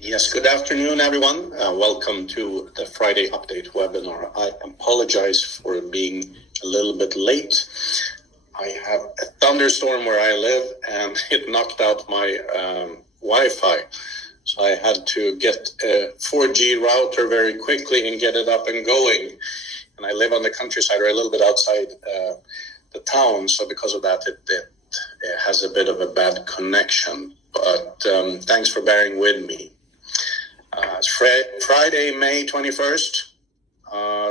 Yes, good afternoon, everyone. Welcome to the Friday Update webinar. I apologize for being a little bit late. I have a thunderstorm where I live, and it knocked out my Wi-Fi. So I had to get a 4G router very quickly and get it up and going. And I live on the countryside, or a little bit outside the town. So because of that, it has a bit of a bad connection. But thanks for bearing with me. It's Friday, May 21st.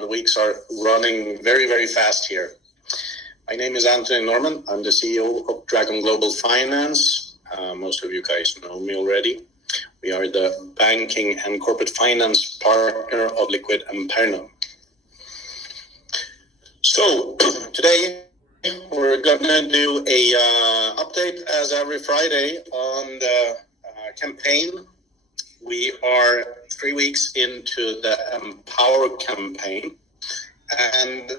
The weeks are running very, very fast here. My name is Anthony Norman. I'm the CEO of Dragon Global Finance. Most of you guys know me already. We are the banking and corporate finance partner of Liquid and Pernod. So today we're going to do a update as every Friday on the campaign. We are 3 weeks into the Empower campaign, and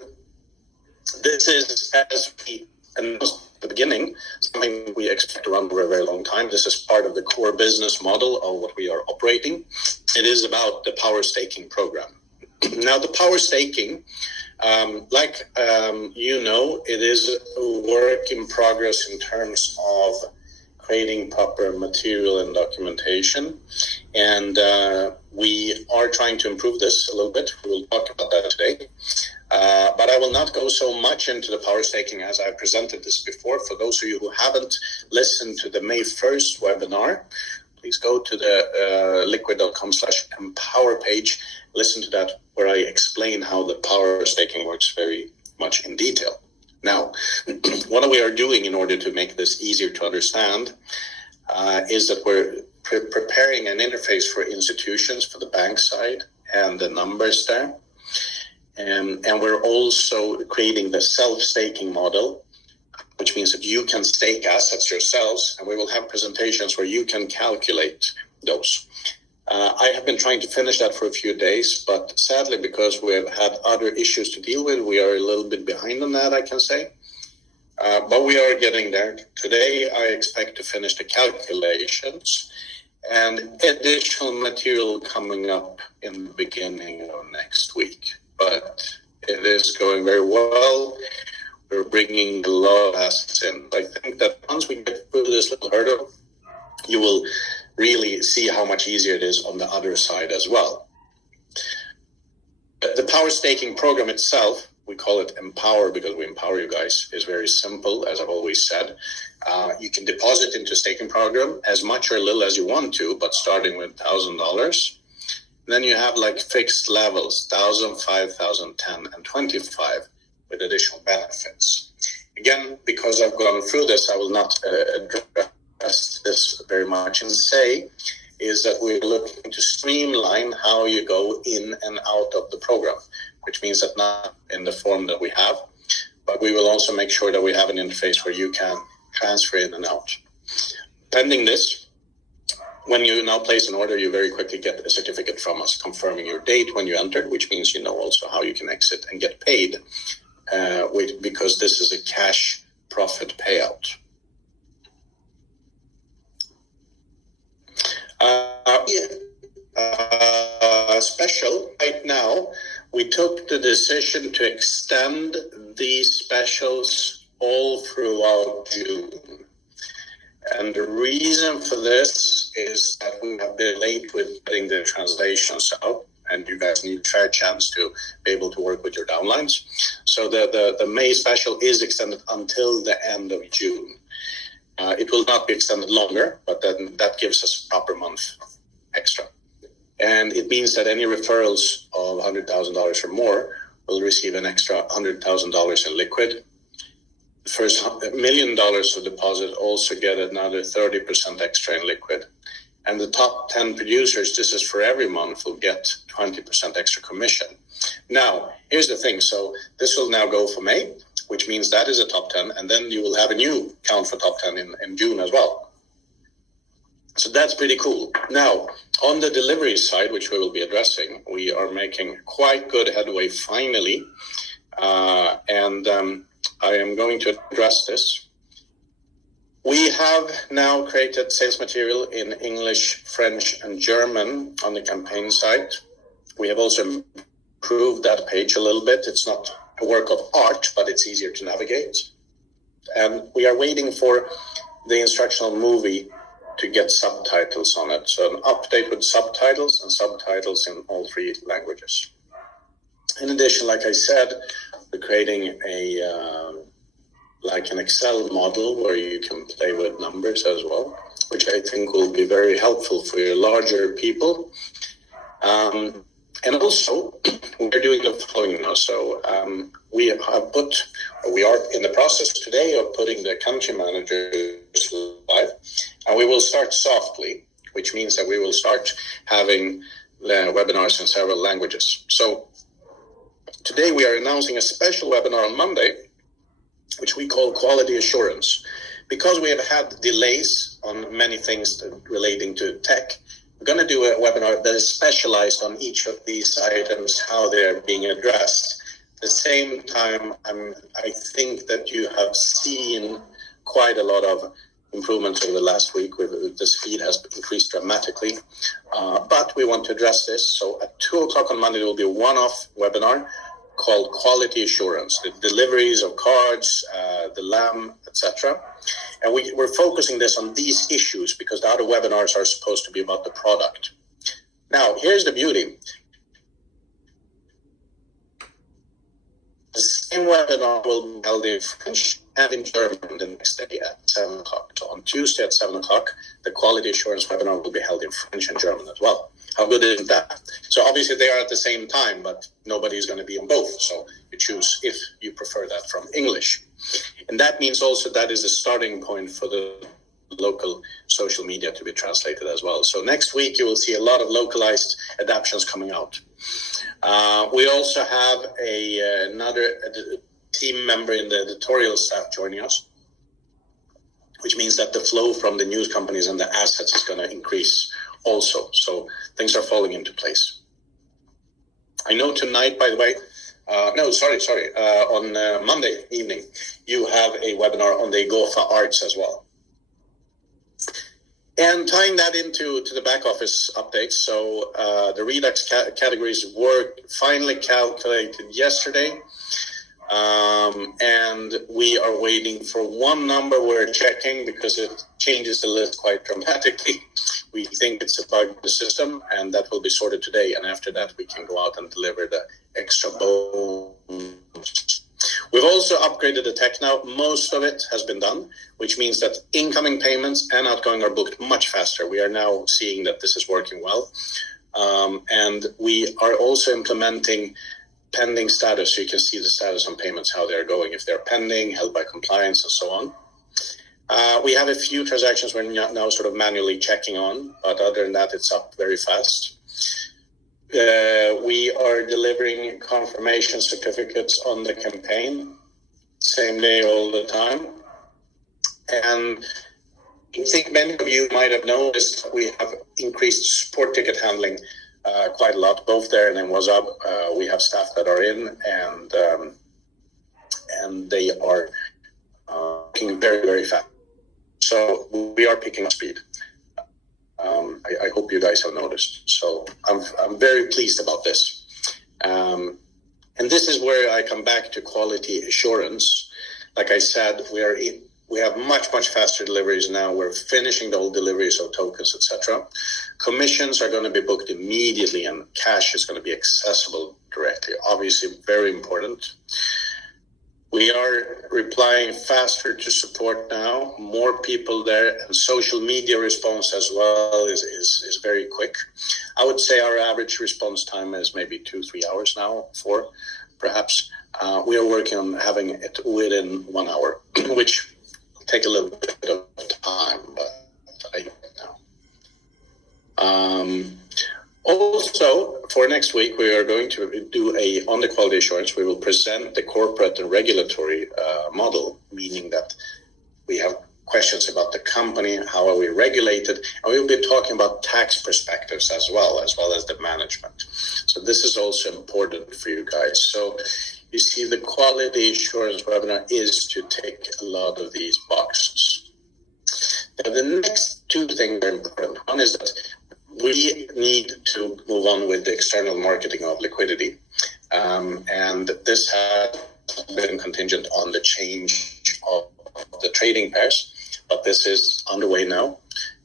this is, as we announced at the beginning, something we expect to run for a very long time. This is part of the core business model of what we are operating. It is about the power staking program. Now, the power staking, it is a work in progress in terms of creating proper material and documentation. And we are trying to improve this a little bit. We'll talk about that today. But I will not go so much into the power staking as I presented this before. For those of you who haven't listened to the May 1st webinar, please go to the liquid.com/empower page. Listen to that, where I explain how the power staking works very much in detail. Now, what we are doing in order to make this easier to understand is that we're preparing an interface for institutions for the bank side and the numbers there. And we're also creating the self-staking model, which means that you can stake assets yourselves, and we will have presentations where you can calculate those. I have been trying to finish that for a few days, but sadly, because we have had other issues to deal with, we are a little bit behind on that, I can say. But we are getting there. Today, I expect to finish the calculations and additional material coming up in the beginning of next week. But it is going very well. We're bringing a lot of assets in. I think that once we get through this little hurdle, you will really see how much easier it is on the other side as well. The power staking program itself, we call it Empower because we empower you guys, is very simple, as I've always said. You can deposit into staking program as much or little as you want to, but starting with $1,000. Then you have like fixed levels, 1,000, 5,000, 10, and 25 with additional benefits. Again, because I've gone through this, I will not address this very much and say is that we're looking to streamline how you go in and out of the program, which means that not in the form that we have, but we will also make sure that we have an interface where you can transfer in and out. Pending this, when you now place an order, you very quickly get a certificate from us confirming your date when you entered, which means you know also how you can exit and get paid because this is a cash profit payout. Special right now, we took the decision to extend these specials all throughout June. And the reason for this is that we have been late with getting the translations out, and you guys need a fair chance to be able to work with your downlines. So the May special is extended until the end of June. It will not be extended longer, but then that gives us a proper month extra. And it means that any referrals of $100,000 or more will receive an extra $100,000 in liquid. The first $1 million of deposit also get another 30% extra in liquid. And the top 10 producers, this is for every month, will get 20% extra commission. Now, here's the thing. So this will now go for May, which means that is a top 10. And then you will have a new count for top 10 in June as well. So that's pretty cool. Now, on the delivery side, which we will be addressing, we are making quite good headway finally. I am going to address this. We have now created sales material in English, French, and German on the campaign site. We have also improved that page a little bit. It's not a work of art, but it's easier to navigate. And we are waiting for the instructional movie to get subtitles on it. So an update with subtitles and subtitles in all 3 languages. In addition, like I said, we're creating like an Excel model where you can play with numbers as well, which I think will be very helpful for your larger people. And also, we're doing the following now. So we are in the process today of putting the country managers live, and we will start softly, which means that we will start having webinars in several languages. So today we are announcing a special webinar on Monday, which we call Quality Assurance. Because we have had delays on many things relating to tech, we're going to do a webinar that is specialized on each of these items, how they're being addressed. At the same time, I think that you have seen quite a lot of improvements over the last week. The speed has increased dramatically, but we want to address this. So at 2 o'clock on Monday, there will be a one-off webinar called Quality Assurance, the deliveries of cards, the LAM, etc. And we're focusing this on these issues because the other webinars are supposed to be about the product. Now, here's the beauty. The same webinar will be held in French and in German the next day at 7 o'clock. So on Tuesday at 7 o'clock, the Quality Assurance webinar will be held in French and German as well. How good is that? So obviously they are at the same time, but nobody's going to be on both. So you choose if you prefer that from English. And that means also that is a starting point for the local social media to be translated as well. So next week you will see a lot of localized adaptations coming out. We also have another team member in the editorial staff joining us, which means that the flow from the news companies and the assets is going to increase also. So things are falling into place. I know tonight, by the way, on Monday evening, you have a webinar on the GOFA arts as well. And tying that into the back office updates, so the Redux categories were finally calculated yesterday. And we are waiting for one number we're checking because it changes the list quite dramatically. We think it's a bug in the system, and that will be sorted today. And after that, we can go out and deliver the extra bonus. We've also upgraded the tech now. Most of it has been done, which means that incoming payments and outgoing are booked much faster. We are now seeing that this is working well. And we are also implementing pending status, so you can see the status on payments, how they're going, if they're pending, held by compliance, and so on. We have a few transactions we're now sort of manually checking on, but other than that, it's up very fast. We are delivering confirmation certificates on the campaign, same day all the time. And I think many of you might have noticed we have increased support ticket handling quite a lot, both there and in WhatsApp. We have staff that are in, and they are working very, very fast. So we are picking up speed. I hope you guys have noticed. So I'm very pleased about this. And this is where I come back to quality assurance. Like I said, we have much faster deliveries now. We're finishing the whole deliveries of tokens, etc. Commissions are going to be booked immediately, and cash is going to be accessible directly. Obviously, very important. We are replying faster to support now, more people there, and social media response as well is very quick. I would say our average response time is maybe 2-3 hours now, 4 perhaps. We are working on having it within 1 hour, which will take a little bit of time, but I know. Also, for next week, we are going to do on the quality assurance, we will present the corporate and regulatory model, meaning that we have questions about the company, how are we regulated, and we will be talking about tax perspectives as well as the management. So this is also important for you guys. So you see, the quality assurance webinar is to take a lot of these boxes. The next two things are important. One is that we need to move on with the external marketing of liquidity. And this has been contingent on the change of the trading pairs, but this is underway now.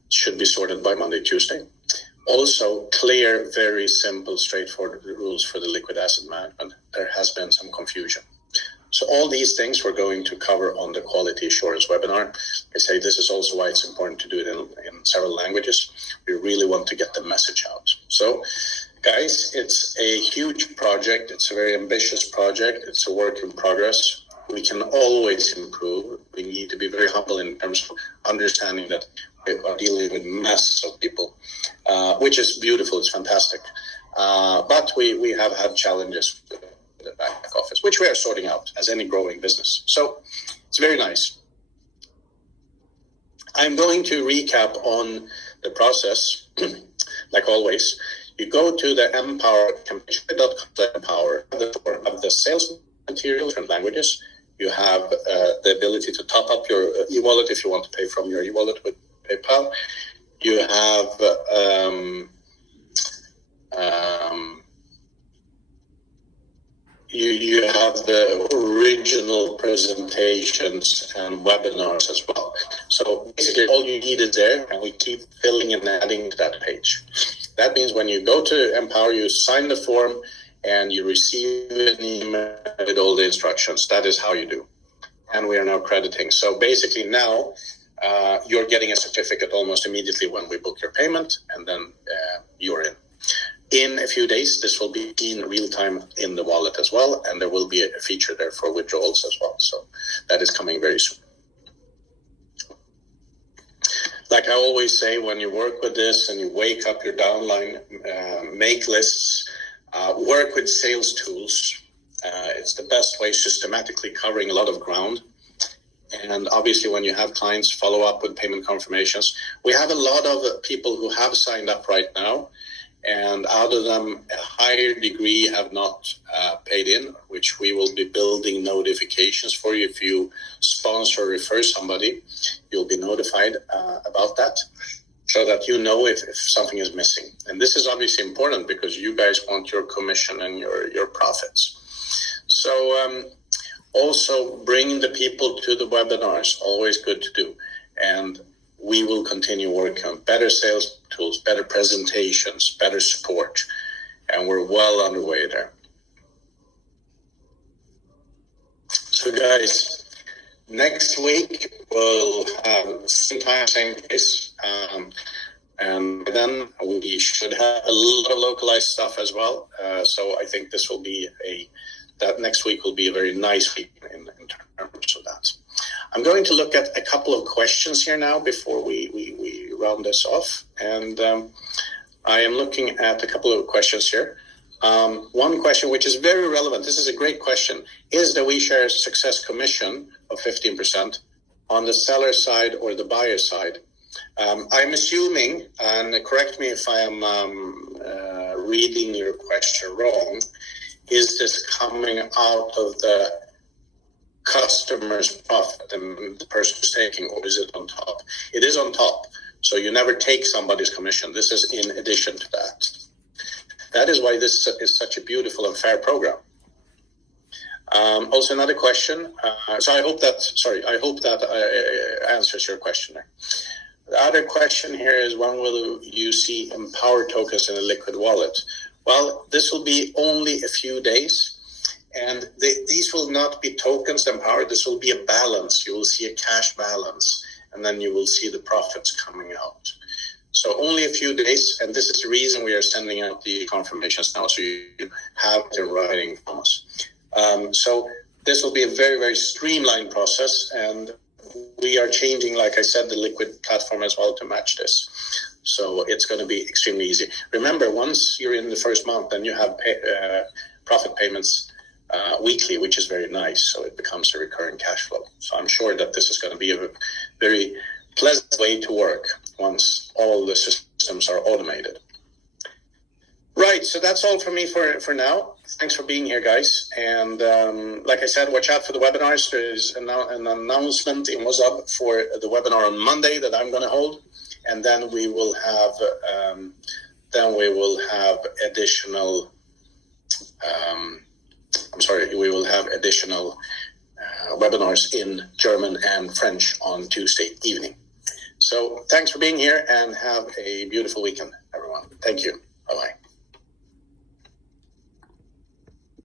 It should be sorted by Monday, Tuesday. Also, clear, very simple, straightforward rules for the liquid asset management. There has been some confusion. So all these things we're going to cover on the quality assurance webinar. I say this is also why it's important to do it in several languages. We really want to get the message out. So, guys, it's a huge project. It's a very ambitious project. It's a work in progress. We can always improve. We need to be very humble in terms of understanding that we are dealing with masses of people, which is beautiful. It's fantastic. But we have had challenges with the back office, which we are sorting out as any growing business. So it's very nice. I'm going to recap on the process, like always. You go to the Empower Empower of the sales material, different languages. You have the ability to top up your e-wallet if you want to pay from your e-wallet with PayPal. You have you have the original presentations and webinars as well. So basically all you need is there, and we keep filling and adding to that page. That means when you go to Empower, you sign the form and you receive an email with all the instructions. That is how you do. And we are now crediting. So basically now you're getting a certificate almost immediately when we book your payment, and then you're in. In a few days, this will be in real time in the wallet as well, and there will be a feature there for withdrawals as well. So that is coming very soon. Like I always say, when you work with this and you wake up your downline, make lists, work with sales tools. It's the best way, systematically covering a lot of ground. And obviously, when you have clients, follow up with payment confirmations. We have a lot of people who have signed up right now, and out of them, a higher degree have not paid in, which we will be building notifications for you. If you sponsor or refer somebody, you'll be notified about that, so that you know if something is missing. And this is obviously important because you guys want your commission and your profits. So also bring the people to the webinars, always good to do. And we will continue working on better sales tools, better presentations, better support, and we're well underway there. So guys, next week we'll have same time, same place, and then we should have a lot of localized stuff as well. So I think this will be that next week will be a very nice week in terms of that. I'm going to look at a couple of questions here now before we round this off. And I am looking at a couple of questions here. One question, which is very relevant. This is a great question. Is the WeShare success commission of 15% on the seller side or the buyer side? I'm assuming, and correct me if I am reading your question wrong, is this coming out of the customer's profit and the person who's taking, or is it on top? It is on top. So you never take somebody's commission. This is in addition to that. That is why this is such a beautiful and fair program. Also another question. So I hope that answers your question there. The other question here is, when will you see Empower tokens in a liquid wallet? Well, this will be only a few days. And these will not be tokens Empower. This will be a balance. You will see a cash balance, and then you will see the profits coming out. So only a few days, and this is the reason we are sending out the confirmations now, so you have it in writing from us. So this will be a very, very streamlined process, and we are changing, like I said, the liquid platform as well to match this. So it's going to be extremely easy. Remember, once you're in the first month, then you have profit payments weekly, which is very nice. So it becomes a recurring cash flow. So I'm sure that this is going to be a very pleasant way to work once all the systems are automated. Right. right, so that's all for me for now. Thanks for being here, guys. And like I said, watch out for the webinars. There's an announcement in WhatsApp for the webinar on Monday that I'm going to hold, and then we will have additional. We will have additional webinars in German and French on Tuesday evening. So thanks for being here, and have a beautiful weekend, everyone. Thank you. Bye-bye.